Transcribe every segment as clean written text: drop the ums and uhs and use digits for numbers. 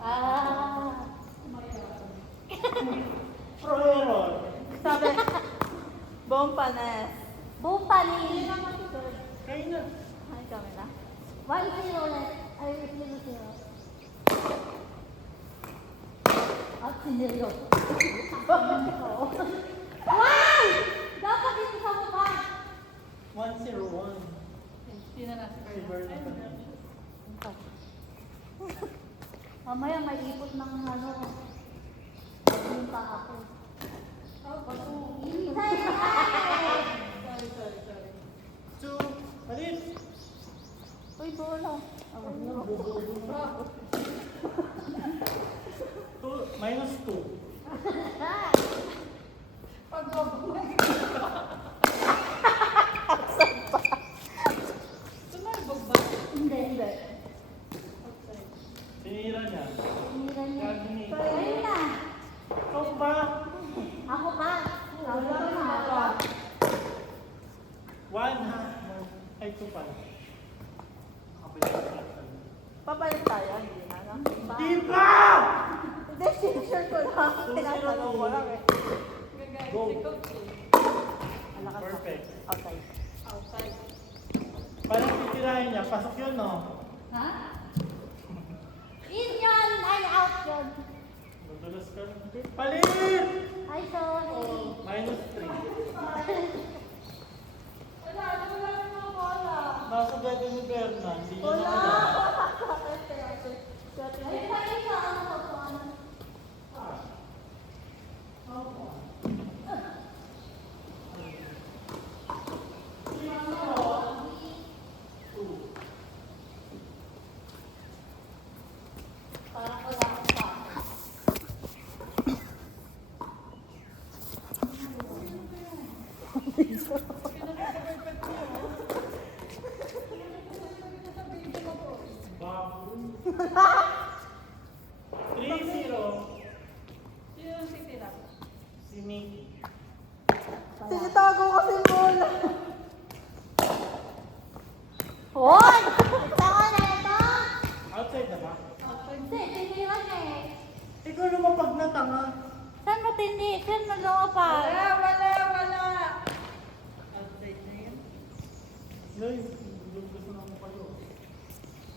Ah. Pro error. Sabi, Bompanes. Bumpani. Kayo na. Ay, kami na. 1-0 ulit. Ay, 0-0. At siniryo. Wow! Dapat dito sa mukha. 101. Hindi na natin. Kay Bernard. Mamaya may ipot ng ano. Yung pa ako. Isay na Sorry. 2. Alis. Uy, bola. Minus 2. Tumarbog ba? Hindi. Sinira niya. Sinira niya. Gagini. Ayun na. Ikaw ba? Ako pa. Sabi ko na ako. 1 half more. Ay, 2 pala. Papalit tayo, hindi na. No? Di ba? Hindi, sure ko lang. Tinatanong ko lang eh. Go. Alakas na. Perfect. Outside. Outside. Parang titirahin niya. Pasok yun, no? Ha? In yun! Ay, out yun. Madulas ka. Palit! Ay, sorry. Minus 3. Wala mo bola. Nasa dati ni Berna. Hindi niya Wala. nakagawa. Ay, pa ano ko to, ano? Parang wala akong pa. Baboy. 3-0. Sino ang titira? Si Mickey. Tinitago kasi yung bola. Hoy! Saka na ito! Outside na ba? Hindi, tinira niya eh. Ikaw naman pag natanga. Saan matindi? Saan malopal? Wala. Outside na yun. Yoy, gusto na mo kayo.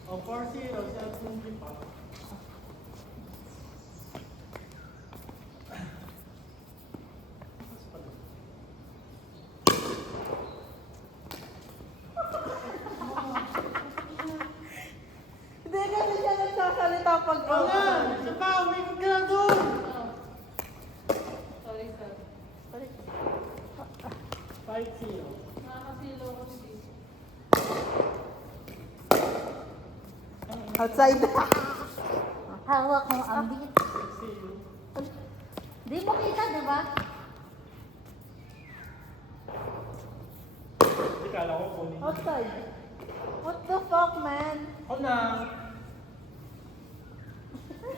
O, 4-0. Si Alfonso pa. Hindi kasi siya nagsasalita pag Wala! Siya pa! Umikot ka na doon! Sorry. 5-0. Nakakasilo ko si Dee. Outside. Hawak mo ang bit. 6-0. Di mo kita, di ba? Hindi kala ko kunin. Outside. What the fuck, man? Ako na!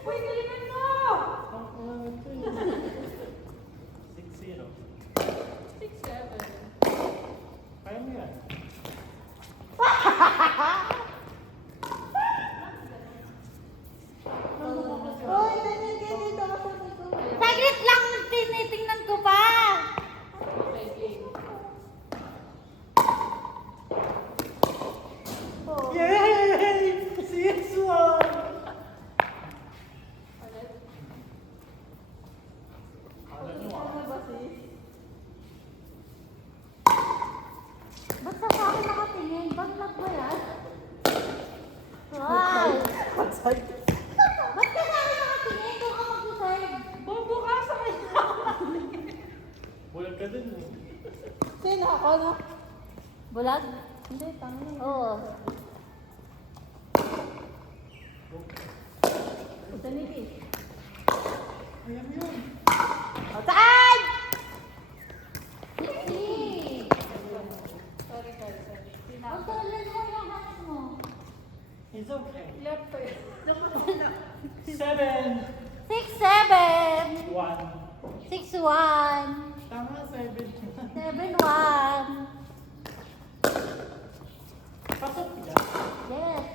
Uy, galingan mo! 6-0. 6-7. Kaya mo yan. Uy, ganyan dito kasi dito. Saglit lang, tinitingnan ko pa. Okay, game. Oh. Yay! 6-1! Ulit. Kala nyo Ano ba sis? Ba't sa akin nakatingin? Baglag ba yan? Wow! Outside. Ba't ka sa akin nakatingin? Kung ka mag-serve. Bobo ka sa kanya. Bulag ka din eh. Sino ako, no? Bulag? Hindi, tangin. Oo. Ito ni Dee. Kaya mo yun. Outside! Hindi. Sorry. Ang talan mo yung hands mo. It's okay. Left ko yun. 7-1. 6-7. 6-1. Tama, 7. 7-1. Pasok ka. Yes.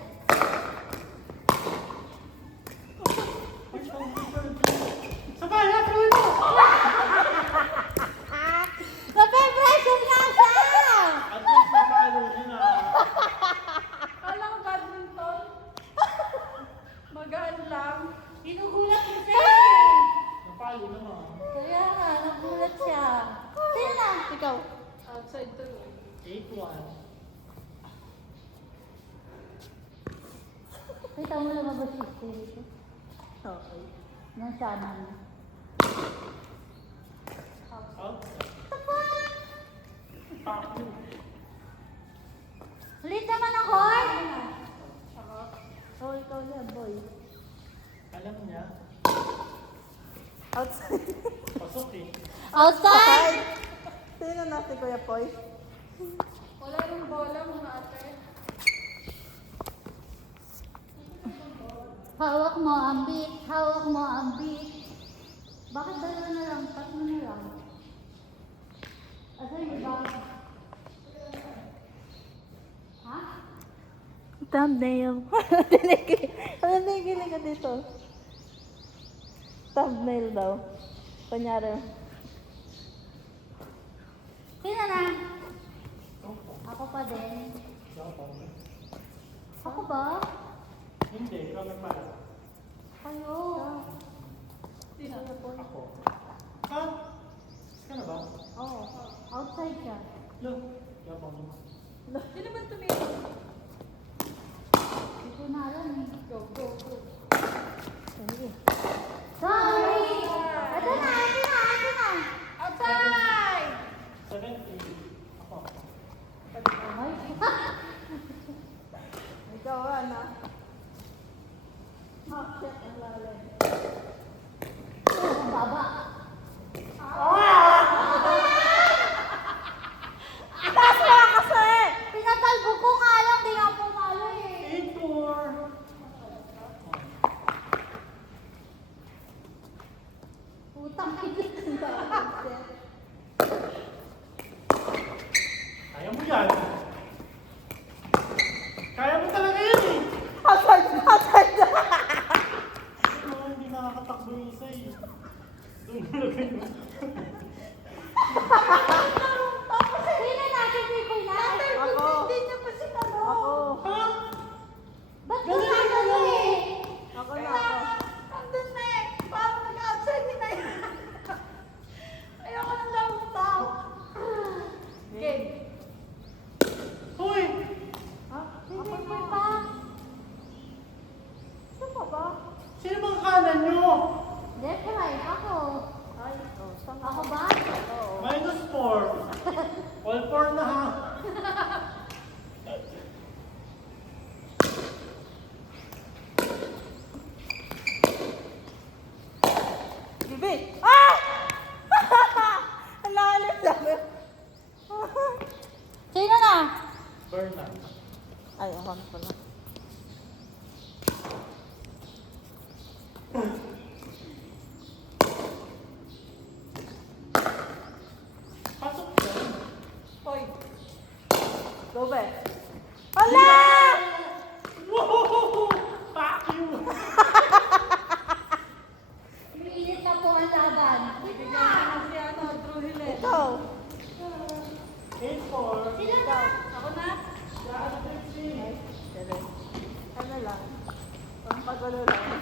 ikaw. Outside to. 8-1. Kita mo lumabas yung espiritu. Okay. Nang sana na. Outside. Ulit naman ako! Oh, ikaw na, boy. Alam niya. Outside. Pasok eh. Outside! Sino na si Kuya Poy? Wala yung bola mga ate. Hawak mo ang beat, hawak mo ang beat. Bakit dalawa na lang? Tatlo na lang. Asan yung iba? Ha? Thumbnail. Ano nagigiling ka dito? Thumbnail daw. Kunyari. Sino na? Ako pa din. Ako ba? Hindi, ikaw may para. Kayo. Ako. Ha? Ka na ba? Oh, outside siya. Look. Yabang mo. Hindi naman tumingin. Hindi ko na alam eh. Go, go, go. Sige. Sorry! Ito na, ito na, ito na! Outside! 70. Ako. Ay, Ikaw, Ana. Shit, ang lalim. ang baba. Taas mo lang kasi! Pinatalbo ko nga lang, di nga pumalo eh. 8-4. Putang Kaya mo yan. Kaya mo talaga yan eh. Outside! Outside! Ano, hindi nakakatakbo yung isa eh. Doon nilagay mo. Sino natin people na? Ako. Hindi niya pa si Talo. Ako. Ha? Ba't ko na eh? Ako na ako. Andun na eh. Parang nag-outside na yun. Ayoko nang lumutaw. Game. Hoy! Hindi pa. Sino pa ba? Sino bang kanan nyo? Left right, ako. Ay, oh, saan Ako ba? Oo. -4. All 4 na ha. Bibi! Ah! Ang lalim sabi. Sino na? Burn na. Ay, ako na pala. Pasok yan. Hoy. Go back. Hala! Woohoo! Fuck you! Umiinit na po ang laban. Bigyan na si ano, Drew Hill. Ikaw. 8-4. Sino na? Ako na? Dere. Ano lang. Pampagulo lang.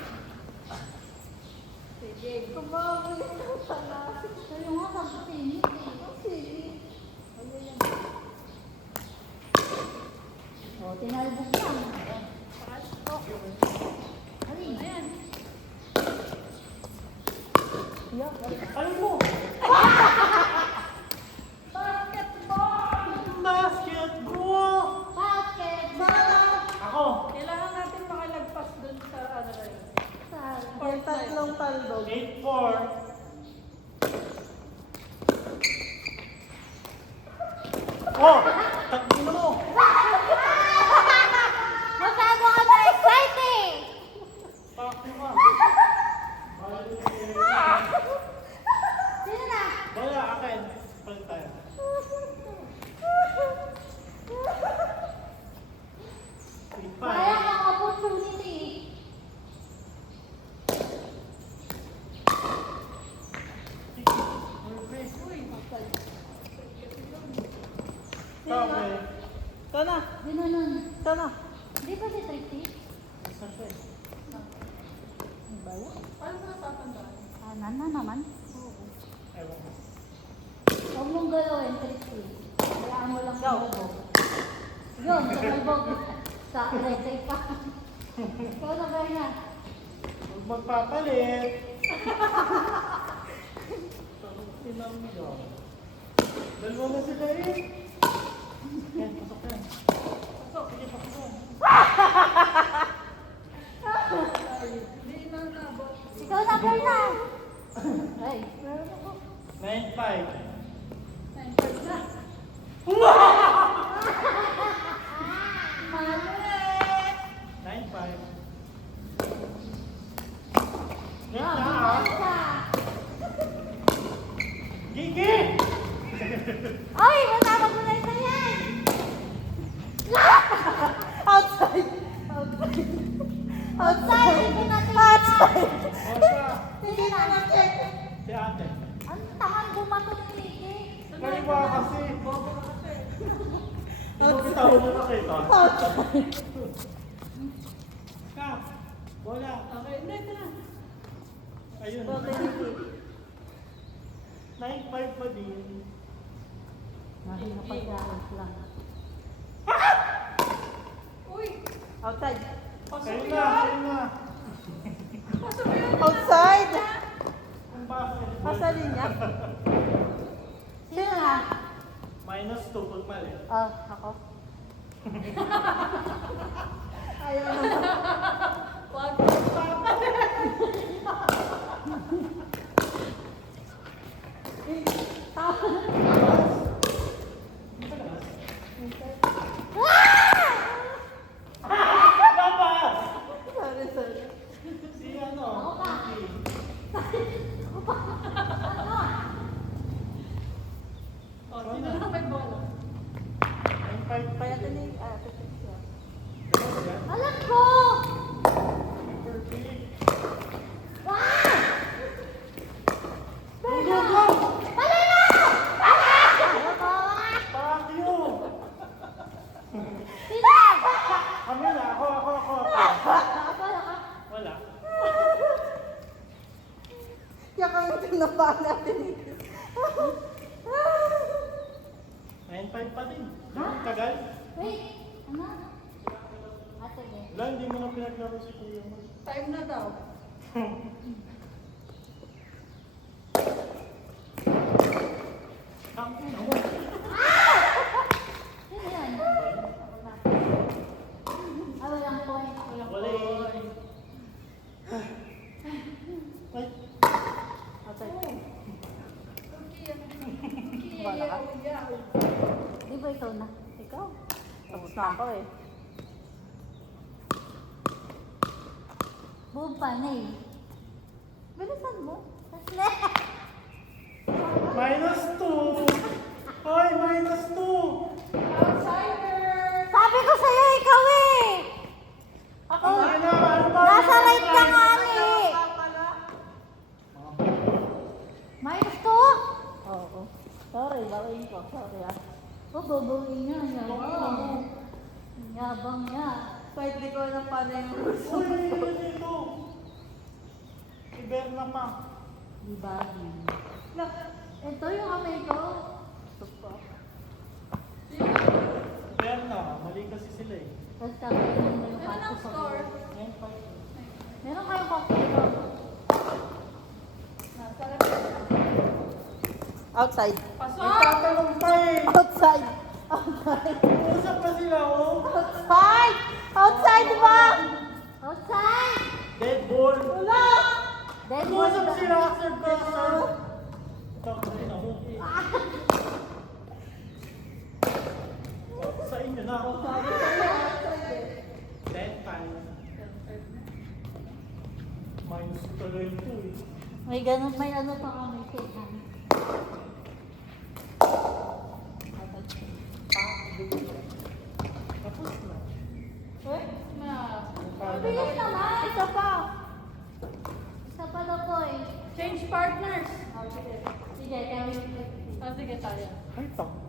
Sige. Kumabalik ka sana. Sayo nga, pagpasinit eh. Sige. O, tinalbog lang. Alin? Ayan. Yeah. Ano mo? Basketball! Basketball! Basketball! Ako. Kailangan natin makalagpas dun sa ano na yun. May tatlong taldog. 8-4. Oh! Takbo na mo! Masyado ka na exciting! Fuck you ka. Sino na? Wala, akin. Palit tayo. Kaya kang opportunity. Okay. Ito na. Sino nun? Ito na. Di ba si Trixie? Isa siya eh. Ang bala. Paano mo natatandaan? Ah, nana naman. Ewan ko. Huwag mong mong galawin, tricky. Kayaan mo lang malbog. Yun, sa malbog. Sa electric pa. Ikaw na ba na? Huwag magpapalit. Tinam mo. Dalawa na sila eh. Yan, pasok yan. Pasok, sige, pasok yan. Hindi na nabot. Ikaw na ba na? Ay, 9-5. 9-5 na. Mali! 9-5. Yan Ah, na ah. bumasa. Gigi! Ay, matawag mo na ito yan! Outside! Outside! Outside, hindi natin Outside! Osa, Hindi na. si ate. Ang tangang bumato ni Ricky. Kaliwa kasi. Hindi mo kita mo nakita. Ka, bola. Okay, hindi, ito na. Ayun. Okay, Ricky. 9-5 pa din. Mahina pa galit lang. Uy! Outside! Pasok Kayo mo na, yan! kayo na. Pasok mo yan! Outside! Kung bakit. Nasa linya. Sino na? -2 pag mali. Oh, ako. Ayaw naman. Wag Labas! Sorry, sorry. Si ano? Gigi. Oh, sino na may bola? 9-5 pa Kaya din. tinig, tinig siya. Dalawa yan. Alam ko! Perfect. Ah! Go, go, go! Pala na! Fuck you! Sino? Kami na, ako. Pala ka. Wala. Kaya kami tinapaan natin. 9-5 pa din. Tagal. Wait, ano? Ate, Wala, hindi mo na pinaglaro si Kuya mo. Time na daw. Tangin mo. sino yan? Ah, walang point. Wala eh. Ay, Outside. Okay, Bola ka? yaw. Di ba ikaw na? Ikaw? Tapos na ako eh. Buong panay. Bilisan mo. -2. Hoy, -2. Outsider! Sabi ko sa'yo, ikaw eh! Ako! Ano ba? Nasa right ka nga eh! -2? Oo. Sorry, bawain ko. Sorry ah. Oh, babawiin niya. Yabang. Yabang niya. Kahit di ko alam paano yung rules. Uy, dito. Iberna pa. Di ba? Look. Ito yung kamay ko. Ito pa. Iberna, mali kasi sila eh. Tapos kakainin mo yung Ano pato ang sa score? 9-5. Meron kayong cocktail. Nasa labas. Outside. Pasok! Nagtatanong pa eh. Outside. Outside. Usap pa sila oh. Outside! Outside ba? Outside! Dead ball. Wala! Then, Usap sila, sir, sir. Tangin ako. Sa inyo na. Sabi ko na outside eh. 10-5. -2 ito eh. may ganun, may ano pa kami kay Tapos na. Uy, na. Bilis naman! Isa pa! Isa pa na po eh. Change partners. Sige, kami. Ah, sige, tayo. Ay, tangin.